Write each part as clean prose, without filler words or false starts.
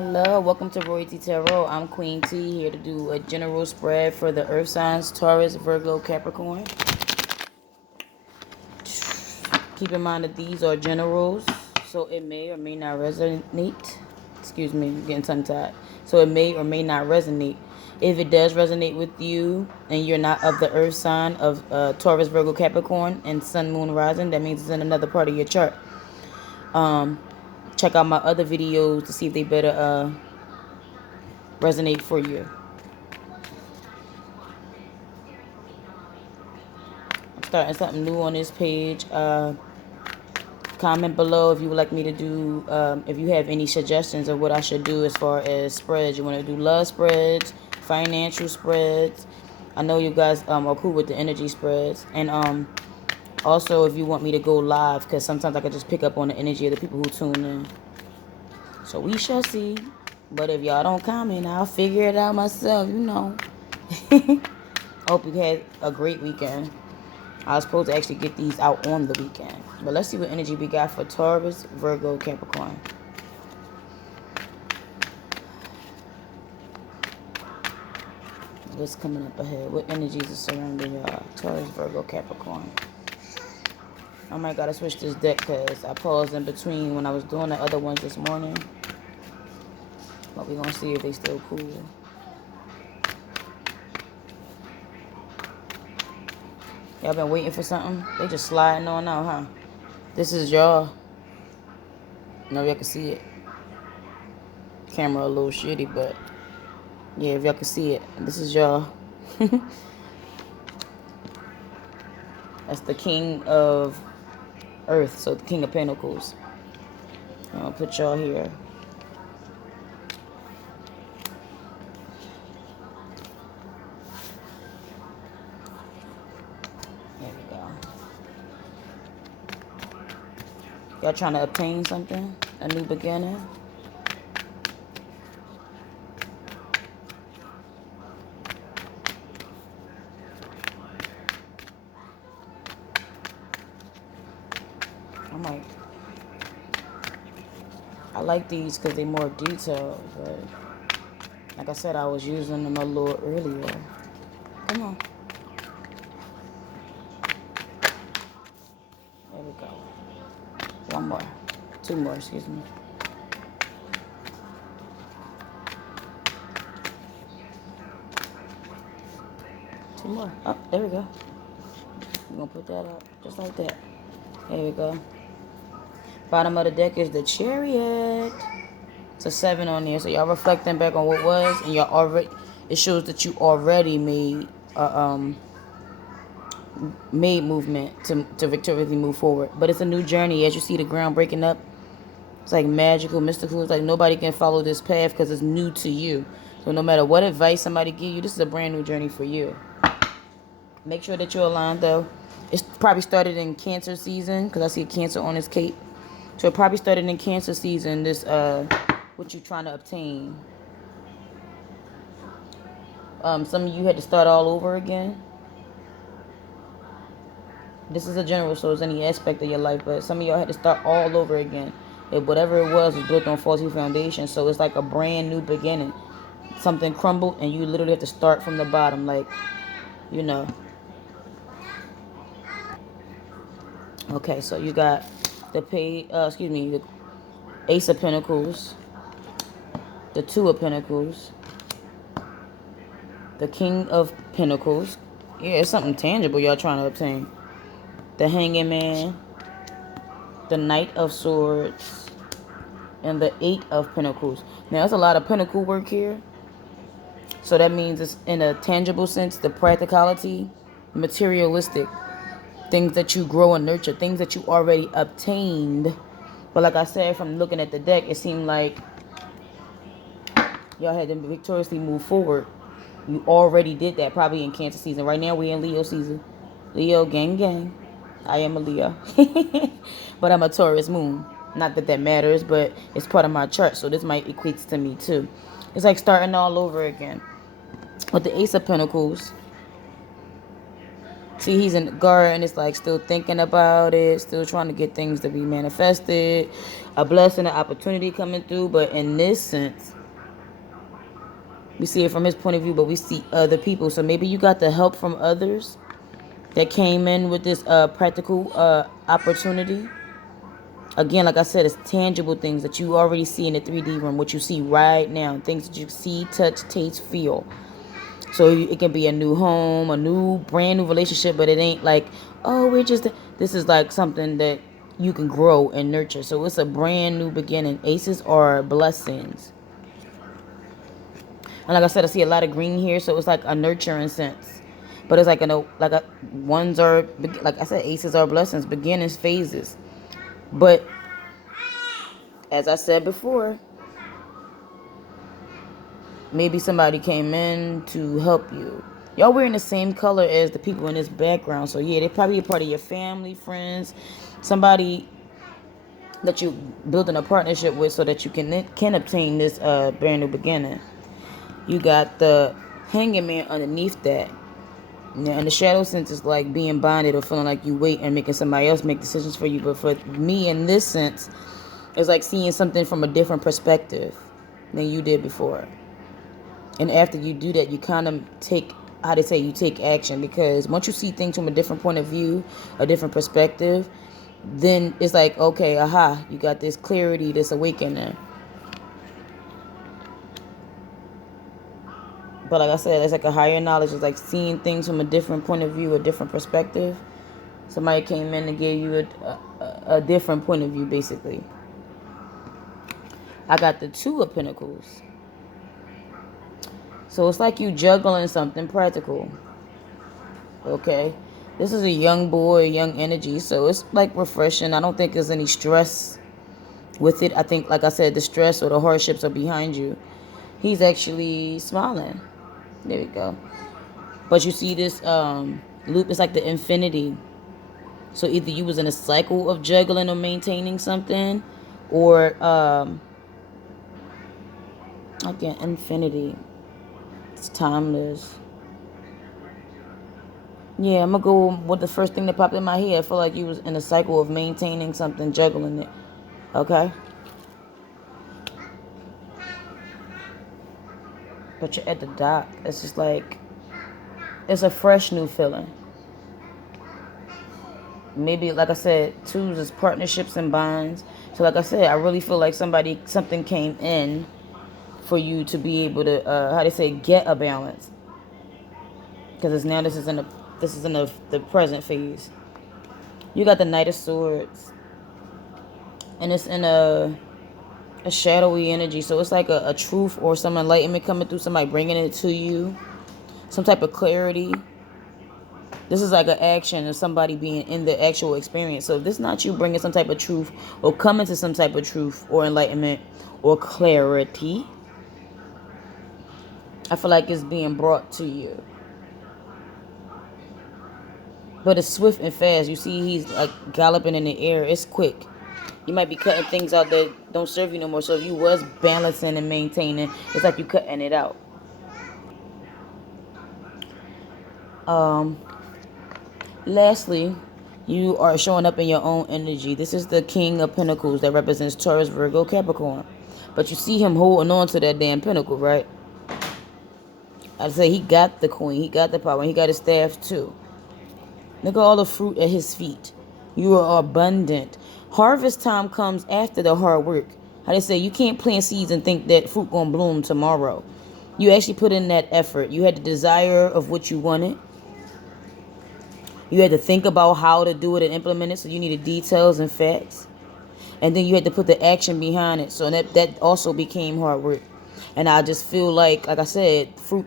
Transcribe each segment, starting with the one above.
Hello, welcome to Royalty Tarot. I'm Queen T, here to do a general spread for the earth signs, Taurus, Virgo, Capricorn. Keep in mind that these are generals, so it may or may not resonate. Excuse me, I'm getting tongue-tied. So it may or may not resonate. If it does resonate with you and you're not of the earth sign of Taurus, Virgo, Capricorn, and Sun, Moon, Rising, that means it's in another part of your chart. Check out my other videos to see if they better resonate for you. I'm starting something new on this page. Comment below if you would like me to do, if you have any suggestions of what I should do as far as spreads. You want to do love spreads, financial spreads. I know you guys are cool with the energy spreads. And also if you want me to go live, because sometimes I can just pick up on the energy of the people who tune in. So we shall see. But if y'all don't comment, I'll figure it out myself, you know. Hope you had a great weekend. I was supposed to actually get these out on the weekend. But let's see what energy we got for Taurus, Virgo, Capricorn. What's coming up ahead? What energies are surrounding y'all? Taurus, Virgo, Capricorn. I might gotta switch this deck because I paused in between when I was doing the other ones this morning. But we're gonna see if they still cool. Y'all been waiting for something? They just sliding on out, huh? This is y'all. Know y'all can see it. Camera a little shitty, but yeah, if y'all can see it, this is y'all. That's the King of Earth, so the King of Pentacles. I'll put y'all here. There we go. Y'all trying to obtain something? A new beginning? I like these because they're more detailed, but like I said, I was using them a little earlier. Come on. There we go. One more. Two more, excuse me. Two more. Oh, there we go. We're going to put that up just like that. There we go. Bottom of the deck is the Chariot. It's a 7 on there. So y'all reflecting back on what was, and y'all already, it shows that you already made movement to victoriously move forward. But it's a new journey. As you see the ground breaking up, it's like magical, mystical. It's like nobody can follow this path because it's new to you. So no matter what advice somebody give you, this is a brand new journey for you. Make sure that you're aligned though. It's probably started in Cancer season because I see a Cancer on this cape. So it probably started in Cancer season, this, what you're trying to obtain. Some of you had to start all over again. This is a general, so it's any aspect of your life, but some of y'all had to start all over again. Whatever it was built on faulty foundation, so it's like a brand new beginning. Something crumbled, and you literally have to start from the bottom, like, you know. Okay, so you got the the Ace of Pentacles, the Two of Pentacles, the King of Pentacles. Yeah, it's something tangible y'all trying to obtain. The Hanging Man, the Knight of Swords, and the Eight of Pentacles. Now, there's a lot of pentacle work here. So that means it's in a tangible sense, the practicality, materialistic, things that you grow and nurture, things that you already obtained. But like I said, from looking at the deck, it seemed like y'all had to victoriously move forward. You already did that, probably in Cancer season. Right now, we're in Leo season. Leo, gang, gang. I am a Leo. But I'm a Taurus moon. Not that that matters, but it's part of my chart. So this might equate to me too. It's like starting all over again. With the Ace of Pentacles, See, he's in the garden. It's like still thinking about it, still trying to get things to be manifested, a blessing, an opportunity coming through. But in this sense, we see it from his point of view, but we see other people. So maybe you got the help from others that came in with this practical opportunity. Again, like I said, it's tangible things that you already see in the 3D room, what you see right now, things that you see, touch, taste, feel. So it can be a new home, a new, brand new relationship, but it ain't like, oh, we're just, this is like something that you can grow and nurture. So it's a brand new beginning. Aces are blessings. And like I said, I see a lot of green here, so it's like a nurturing sense. But it's like ones are, like I said, aces are blessings, beginnings, phases. But as I said before, maybe somebody came in to help you. Y'all wearing the same color as the people in this background. So yeah, they probably a part of your family, friends, somebody that you building a partnership with so that you can obtain this brand new beginning. You got the hanging man underneath that. Yeah, and the shadow sense is like being bonded or feeling like you wait and making somebody else make decisions for you. But for me, in this sense, it's like seeing something from a different perspective than you did before. And after you do that, you kind of take, how they say, you take action. Because once you see things from a different point of view, a different perspective, then it's like, okay, aha, you got this clarity, this awakening. But like I said, it's like a higher knowledge. It's like seeing things from a different point of view, a different perspective. Somebody came in and gave you a different point of view, basically. I got the Two of Pentacles. So it's like you juggling something practical. Okay? This is a young boy, young energy. So it's like refreshing. I don't think there's any stress with it. I think, like I said, the stress or the hardships are behind you. He's actually smiling. There we go. But you see this loop, it's like the infinity. So either you was in a cycle of juggling or maintaining something, or again, infinity. It's timeless. Yeah, I'm gonna go with the first thing that popped in my head. I feel like you was in a cycle of maintaining something, juggling it. Okay? But you're at the dock. It's just like, it's a fresh new feeling. Maybe, like I said, twos is partnerships and bonds. So like I said, I really feel like something came in for you to be able to, how they say, get a balance. Because this is in the present phase. You got the Knight of Swords. And it's in a shadowy energy. So it's like a truth or some enlightenment coming through, somebody bringing it to you. Some type of clarity. This is like an action of somebody being in the actual experience. So if this is not you bringing some type of truth or coming to some type of truth or enlightenment or clarity, I feel like it's being brought to you. But it's swift and fast. You see he's like galloping in the air. It's quick. You might be cutting things out that don't serve you no more. So if you was balancing and maintaining, it's like you cutting it out. Lastly, you are showing up in your own energy. This is the King of Pentacles that represents Taurus, Virgo, Capricorn. But you see him holding on to that damn pentacle, right? I'd say he got the queen, he got the power, and he got his staff too. Look at all the fruit at his feet. You are abundant. Harvest time comes after the hard work. How they say, you can't plant seeds and think that fruit gonna bloom tomorrow. You actually put in that effort. You had the desire of what you wanted. You had to think about how to do it and implement it. So you needed details and facts. And then you had to put the action behind it. So that also became hard work. And I just feel like I said, fruit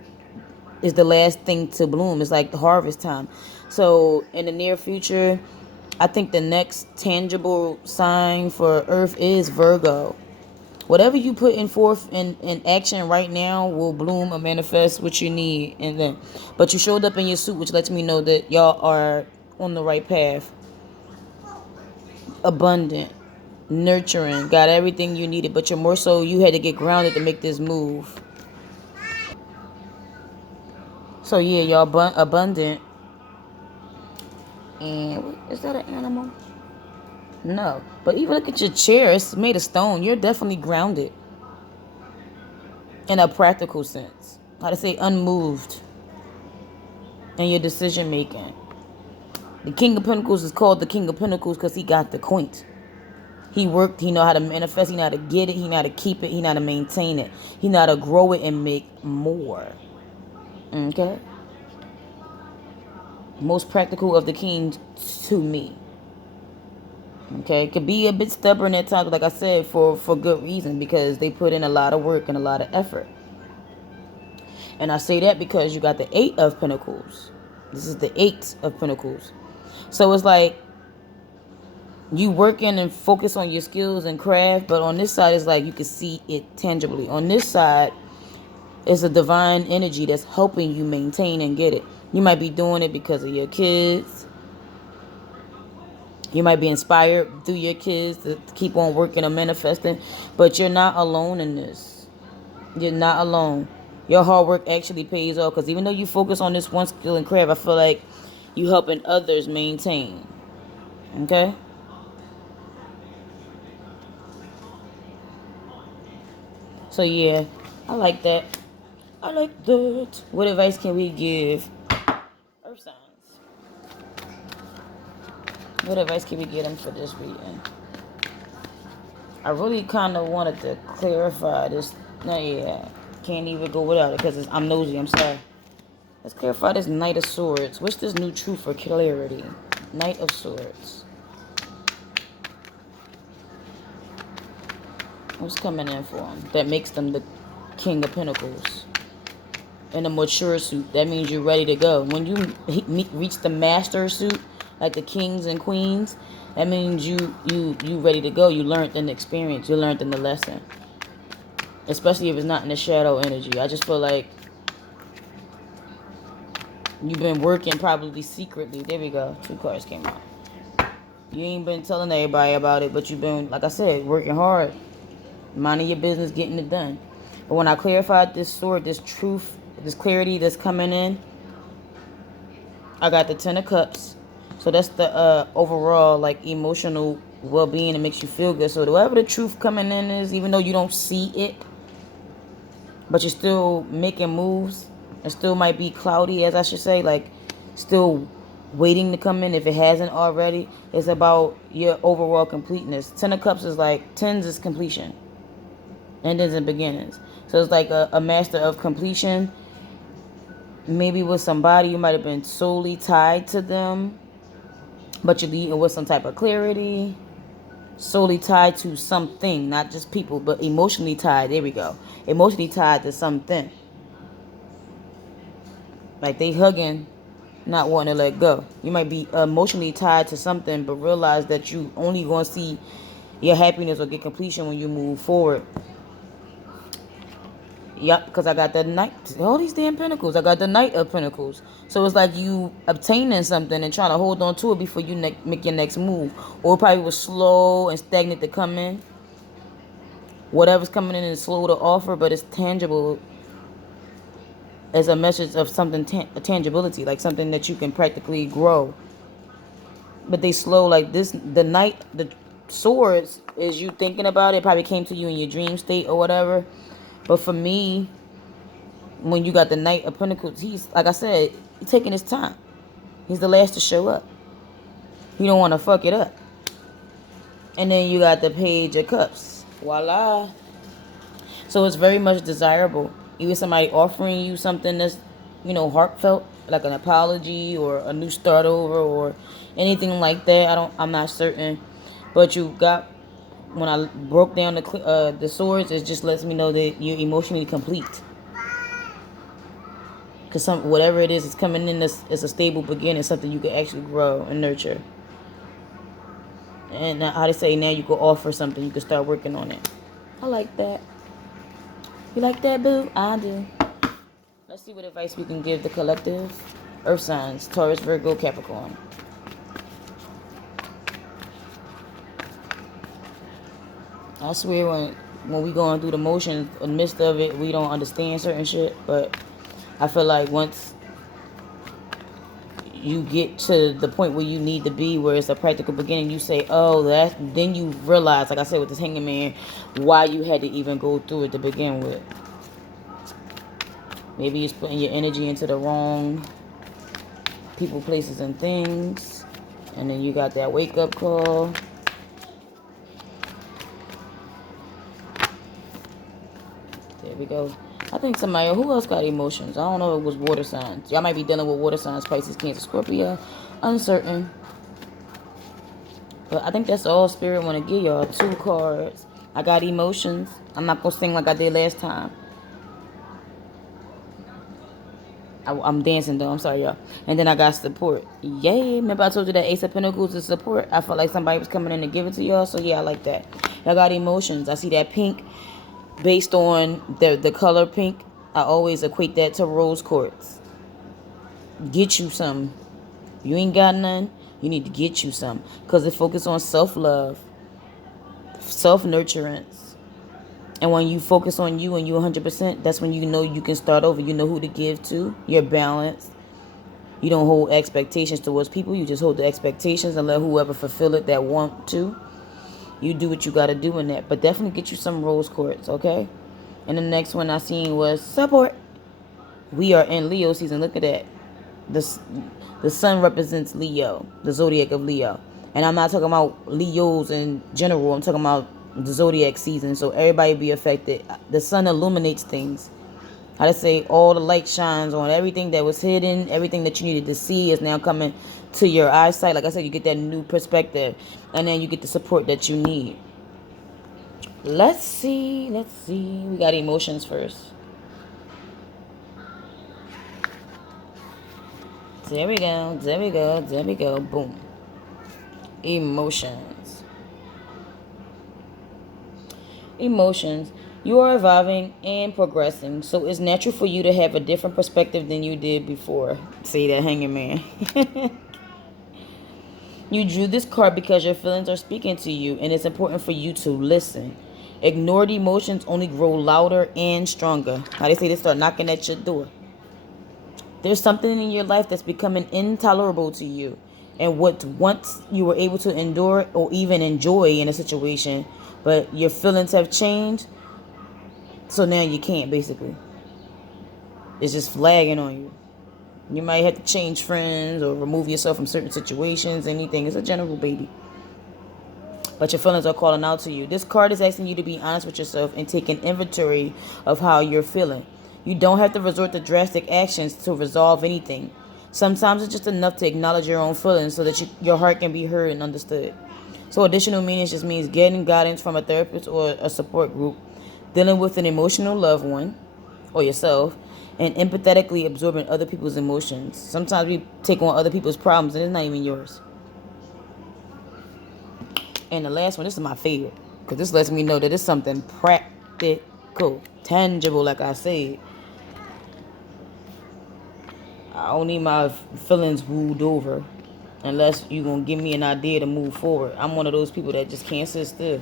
is the last thing to bloom. It's like the harvest time. So in the near future, I think the next tangible sign for Earth is Virgo. Whatever you put in forth in action right now will bloom or manifest what you need. And then, but you showed up in your suit, which lets me know that y'all are on the right path. Abundant, nurturing, got everything you needed, but you're more so, you had to get grounded to make this move. So yeah, y'all abundant. And is that an animal? No. But even look at your chair. It's made of stone. You're definitely grounded. In a practical sense. How to say unmoved. In your decision making. The King of Pentacles is called the King of Pentacles because he got the coins. He worked. He know how to manifest. He know how to get it. He know how to keep it. He know how to maintain it. He know how to grow it and make more. Okay? Most practical of the kings to me. Okay? Could be a bit stubborn at times, like I said, for good reason. Because they put in a lot of work and a lot of effort. And I say that because you got the 8 of Pentacles. This is the 8 of Pentacles. So it's like you working and focus on your skills and craft, but on this side it's like you can see it tangibly. On this side it's a divine energy that's helping you maintain and get it. You might be doing it because of your kids. You might be inspired through your kids to keep on working or manifesting, but you're not alone in this. You're not alone. Your hard work actually pays off, because even though you focus on this one skill and craft, I feel like you helping others maintain. Okay? So yeah, I like that. I like that. What advice can we give Earth signs? What advice can we give them for this reading? I really kind of wanted to clarify this. No, yeah. Can't even go without it because I'm nosy. I'm sorry. Let's clarify this Knight of Swords. What's this new truth for clarity? Knight of Swords. What's coming in for them? That makes them the King of Pentacles. In a mature suit. That means you're ready to go. When you reach the master suit, like the kings and queens, that means you ready to go. You learned an experience. You learned in the lesson. Especially if it's not in the shadow energy. I just feel like you've been working probably secretly. There we go. 2 cards came out. You ain't been telling everybody about it, but you've been, like I said, working hard. Minding your business, getting it done. But when I clarified this sword, this truth, this clarity that's coming in, I got the 10 of Cups. So that's the overall, like, emotional well-being. It makes you feel good. So whatever the truth coming in is, even though you don't see it, but you're still making moves. It still might be cloudy, as I should say, like still waiting to come in if it hasn't already. It's about your overall completeness. 10 of Cups is like, 10s is completion. Endings and beginnings. So it's like a master of completion. Maybe with somebody, you might have been solely tied to them, but you're leading with some type of clarity. Solely tied to something, not just people, but emotionally tied. There we go. Emotionally tied to something. Like they hugging, not wanting to let go. You might be emotionally tied to something, but realize that you only going to see your happiness or get completion when you move forward. Yep, because I got the Knight. All these damn Pentacles. I got the Knight of Pentacles. So it's like you obtaining something and trying to hold on to it before you make your next move. Or it probably was slow and stagnant to come in. Whatever's coming in is slow to offer, but it's tangible as a message of something, a tangibility, like something that you can practically grow. But they slow like this. The Knight, the Swords, is you thinking about it. Probably came to you in your dream state or whatever. But for me, when you got the Knight of Pentacles, he's, like I said, he's taking his time. He's the last to show up. He don't want to fuck it up. And then you got the Page of Cups. Voila. So it's very much desirable. Either somebody offering you something that's, you know, heartfelt, like an apology or a new start over or anything like that. I'm not certain. But you got, when I broke down the swords, it just lets me know that you're emotionally complete. Because whatever it is coming in, is a stable beginning, something you can actually grow and nurture. And how they say, now you can offer something, you can start working on it. I like that. You like that, boo? I do. Let's see what advice we can give the collective. Earth signs, Taurus, Virgo, Capricorn. I swear when we going through the motions, in the midst of it, we don't understand certain shit. But I feel like once you get to the point where you need to be, where it's a practical beginning, you say, oh, then you realize, like I said with this hanging man, why you had to even go through it to begin with. Maybe you're putting your energy into the wrong people, places, and things. And then you got that wake-up call. There we go. I think somebody, who else got emotions? I don't know if it was water signs. Y'all might be dealing with water signs, Pisces, Cancer, Scorpio. Uncertain. But I think that's all Spirit want to give y'all. 2 cards. I got emotions. I'm not going to sing like I did last time. I'm dancing though. I'm sorry, y'all. And then I got support. Yay. Remember I told you that Ace of Pentacles is support? I felt like somebody was coming in to give it to y'all. So yeah, I like that. Y'all got emotions. I see that pink. Based on the color pink, I always equate that to rose quartz. Get you some. You ain't got none, you need to get you some. Because it focuses on self-love, self-nurturance. And when you focus on you and you 100%, that's when you know you can start over. You know who to give to. You're balanced. You don't hold expectations towards people. You just hold the expectations and let whoever fulfill it that want to. You do what you got to do in that. But definitely get you some rose quartz, okay? And the next one I seen was support. We are in Leo season. Look at that. The sun represents Leo, the zodiac of Leo. And I'm not talking about Leos in general. I'm talking about the zodiac season. So everybody be affected. The sun illuminates things. How to say, all the light shines on everything that was hidden. Everything that you needed to see is now coming to your eyesight. Like I said, you get that new perspective. And then you get the support that you need. Let's see. We got emotions first. There we go. Boom. Emotions. You are evolving and progressing, so it's natural for you to have a different perspective than you did before. See that hanging man. You drew this card because your feelings are speaking to you, and it's important for you to listen. Ignored emotions only grow louder and stronger. How they say, they start knocking at your door. There's something in your life that's becoming intolerable to you. And what once you were able to endure or even enjoy in a situation, but your feelings have changed, so now you can't, basically. It's just flagging on you. You might have to change friends or remove yourself from certain situations, anything. It's a general, baby. But your feelings are calling out to you. This card is asking you to be honest with yourself and take an inventory of how you're feeling. You don't have to resort to drastic actions to resolve anything. Sometimes it's just enough to acknowledge your own feelings so that your heart can be heard and understood. So additional meanings just means getting guidance from a therapist or a support group, dealing with an emotional loved one or yourself, and empathetically absorbing other people's emotions. Sometimes we take on other people's problems and it's not even yours. And the last one, this is my favorite, because this lets me know that it's something practical, tangible, like I said. I don't need my feelings wooed over unless you're going to give me an idea to move forward. I'm one of those people that just can't sit still.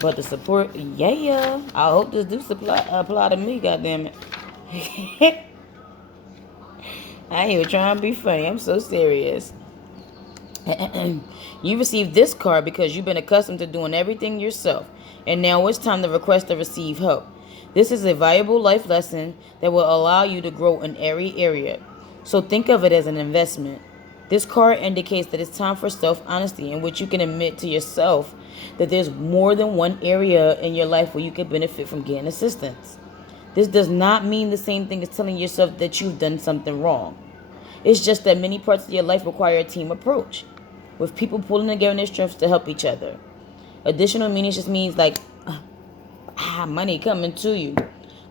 But the support, yeah. I hope this do apply to me, goddammit. I ain't even trying to be funny. I'm so serious. You received this card because you've been accustomed to doing everything yourself. And now it's time to request to receive help. This is a valuable life lesson that will allow you to grow in every area. So think of it as an investment. This card indicates that it's time for self-honesty, in which you can admit to yourself that there's more than one area in your life where you could benefit from getting assistance. This does not mean the same thing as telling yourself that you've done something wrong. It's just that many parts of your life require a team approach, with people pulling together their strengths to help each other. Additional meanings just means like money coming to you,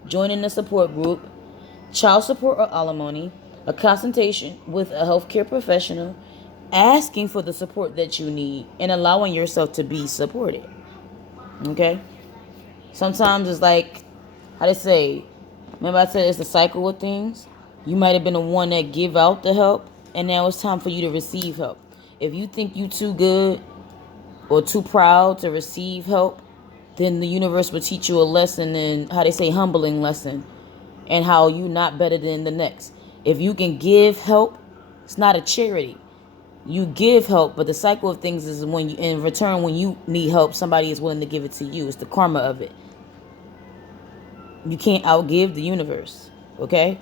joining a support group, child support or alimony, a consultation with a healthcare professional, asking for the support that you need, and allowing yourself to be supported. Okay? Sometimes it's like, how to say, remember I said it's a cycle of things? You might have been the one that give out the help, and now it's time for you to receive help. If you think you too good or too proud to receive help, then the universe will teach you a lesson, and how they say, humbling lesson, and how you not better than the next. If you can give help, it's not a charity. You give help, but the cycle of things is when you, in return, when you need help, somebody is willing to give it to you. It's the karma of it. You can't outgive the universe, okay?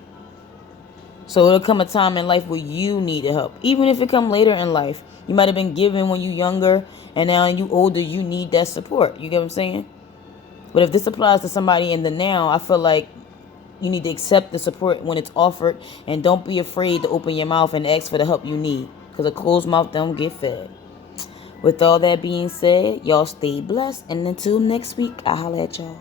So it'll come a time in life where you need help. Even if it come later in life. You might have been given when you younger, and now you older, you need that support. You get what I'm saying? But if this applies to somebody in the now, I feel like you need to accept the support when it's offered, and don't be afraid to open your mouth and ask for the help you need, because a closed mouth don't get fed. With all that being said, y'all stay blessed, and until next week, I'll holler at y'all.